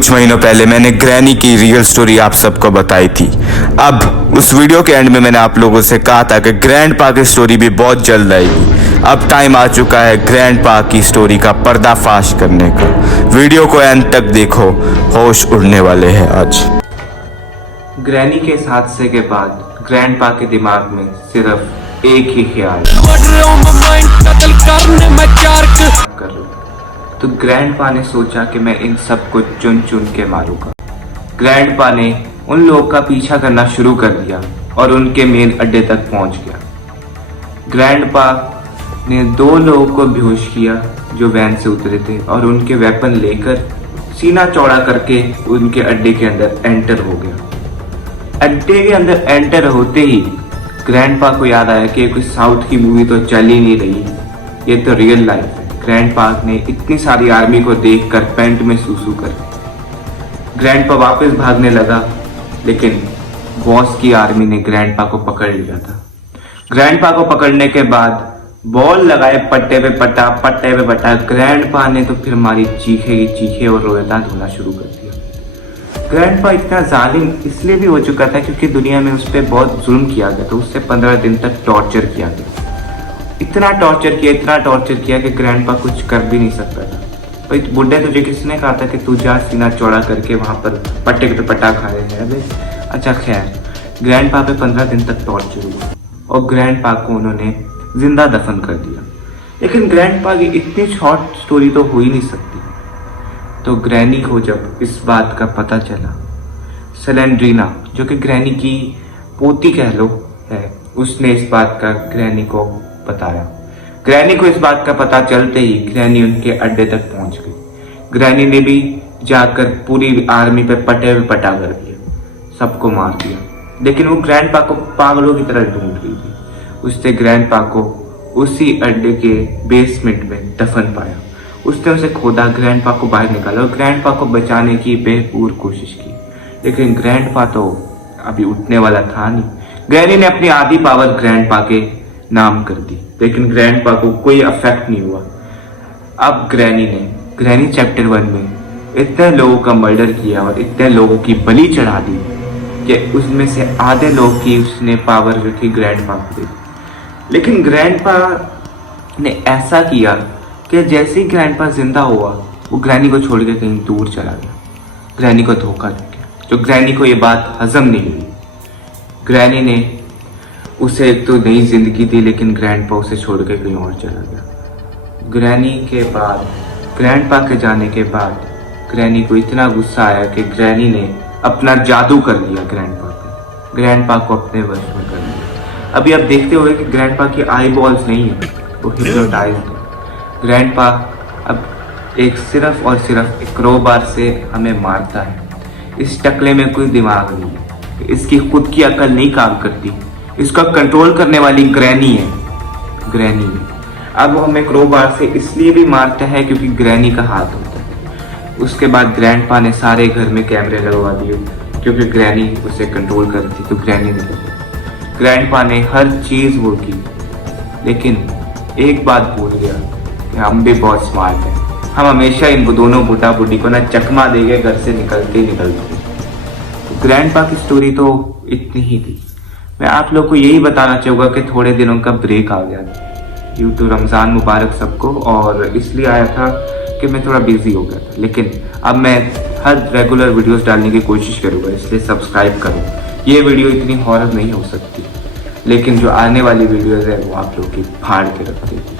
कुछ महीनों पहले मैंने ग्रैनी की रियल स्टोरी आप सबको बताई थी। अब उस वीडियो के एंड में मैंने आप लोगों से कहा था कि ग्रैंडपा की स्टोरी भी बहुत जल्द आएगी। अब टाइम आ चुका है ग्रैंडपा की स्टोरी का पर्दाफाश करने का। वीडियो को एंड तक देखो, होश उड़ने वाले हैं आज। ग्रैनी के इस हादसे के बाद ग्रैंडपा के दिमाग में सिर्फ एक ही ख्याल कर लूं। तो ग्रैंडपा ने सोचा कि मैं इन सबको चुन चुन के मारूंगा। ग्रैंडपा ने उन लोगों का पीछा करना शुरू कर दिया और उनके मेन अड्डे तक पहुंच गया। ग्रैंडपा ने 2 लोगों को बेहोश किया जो वैन से उतरे थे और उनके वेपन लेकर सीना चौड़ा करके उनके अड्डे के अंदर एंटर हो गया। अड्डे के अंदर एंटर होते ही ग्रैंडपा को याद आया कि कोई साउथ की मूवी तो चल ही नहीं रही, ये तो रियल लाइफ है। ग्रैंडपा ने इतनी सारी आर्मी को देखकर पैंट में सूसू कर ग्रैंडपा वापस भागने लगा, लेकिन बॉस की आर्मी ने ग्रैंडपा को पकड़ लिया था। ग्रैंडपा को पकड़ने के बाद बॉल लगाए पट्टे पे पट्टा। ग्रैंडपा ने तो फिर मारी चीखे और रोएता धोना शुरू कर दिया। ग्रैंडपा इतना जालिम इसलिए भी हो चुका था क्योंकि दुनिया में उस पर बहुत जुल्म किया गया, तो उससे 15 दिन तक टॉर्चर किया गया। इतना टॉर्चर किया कि ग्रैंडपा कुछ कर भी नहीं सकता था। भाई बुढ़े तुझे किसने कहा था कि तू जा सीना चौड़ा करके वहां पर पट्टे पे पट्टा खा रहे हैं? अबे अच्छा खैर, ग्रैंडपा पे 15 दिन तक टॉर्चर हुआ और ग्रैंडपा को उन्होंने जिंदा दफन कर दिया। लेकिन ग्रैंडपा की इतनी शॉर्ट स्टोरी तो हो ही नहीं सकती। तो ग्रैनी को जब इस बात का पता चला, सेलेंड्रीना जो कि ग्रैनी की पोती कह लो है, उसने इस बात का ग्रैनी को बताया। ग्रैनी को इस बात का पता चलते ही ग्रैनी उनके अड्डे तक पहुंच गई। ग्रैनी ने भी जाकर पूरी आर्मी पे पटा कर दिया, सबको मार दिया। लेकिन वो ग्रैंडपा को पागलों की तरह ढूंढ रही थी। उसने ग्रैंडपा को उसी अड्डे के बेसमेंट में दफन पाया। उसने उसे खोदा, ग्रैंडपा को बाहर निकाला और ग्रैंडपा को बचाने की बेपूर कोशिश की, लेकिन ग्रैंडपा तो अभी उठने वाला था नहीं। ग्रैनी ने अपनी आधी पावर ग्रैंडपा के नाम कर दी, लेकिन ग्रैंडपा को कोई अफेक्ट नहीं हुआ। अब ग्रैनी चैप्टर 1 में इतने लोगों का मर्डर किया और इतने लोगों की बलि चढ़ा दी कि उसमें से आधे लोग की उसने पावर जो थी ग्रैंडपा को दी। लेकिन ग्रैंडपा ने ऐसा किया कि जैसे ही ग्रैंडपा जिंदा हुआ, वो ग्रैनी को छोड़ के कहीं दूर चला गया। ग्रैनी को धोखा दे गया, जो ग्रैनी को ये बात हजम नहीं हुई। ग्रैनी ने उसे एक तो नई जिंदगी दी, लेकिन ग्रैंडपा उसे छोड़ के कहीं और चला गया। ग्रैंडपा के जाने के बाद ग्रैनी को इतना गुस्सा आया कि ग्रैनी ने अपना जादू कर लिया ग्रैंडपा पे, ग्रैंडपा को अपने वश में कर लिया। अभी आप देखते हुए कि ग्रैंडपा की आई बॉल्स नहीं है, वो हिप्नोटाइज्ड है। ग्रैंडपा अब सिर्फ और सिर्फ एक क्रोबार से हमें मारता है। इस टकले में कोई दिमाग नहीं है, इसकी खुद की अकल नहीं काम करती। इसका कंट्रोल करने वाली ग्रैनी है। अब वो हमें क्रोबार से इसलिए भी मारता है क्योंकि ग्रैनी का हाथ होता है। उसके बाद ग्रैंडपा ने सारे घर में कैमरे लगवा दिए क्योंकि ग्रैनी उसे कंट्रोल करती, तो ग्रैनी ने ग्रैंडपा ने हर चीज वो की, लेकिन एक बात भूल गया कि हम भी बहुत स्मार्ट हैं। हम हमेशा इन दोनों बुढ़ा बुढ़ी को ना चकमा देंगे घर से निकलते। तो ग्रैंडपा की स्टोरी तो इतनी ही थी। मैं आप लोग को यही बताना चाहूँगा कि थोड़े दिनों का ब्रेक आ गया था। यूँ तो रमज़ान मुबारक सबको, और इसलिए आया था कि मैं थोड़ा बिजी हो गया था। लेकिन अब मैं हर रेगुलर वीडियोस डालने की कोशिश करूँगा, इसलिए सब्सक्राइब करो। ये वीडियो इतनी हॉरर नहीं हो सकती, लेकिन जो आने वाली वीडियोज़ है वो आप लोग की फाड़ के रख देगी।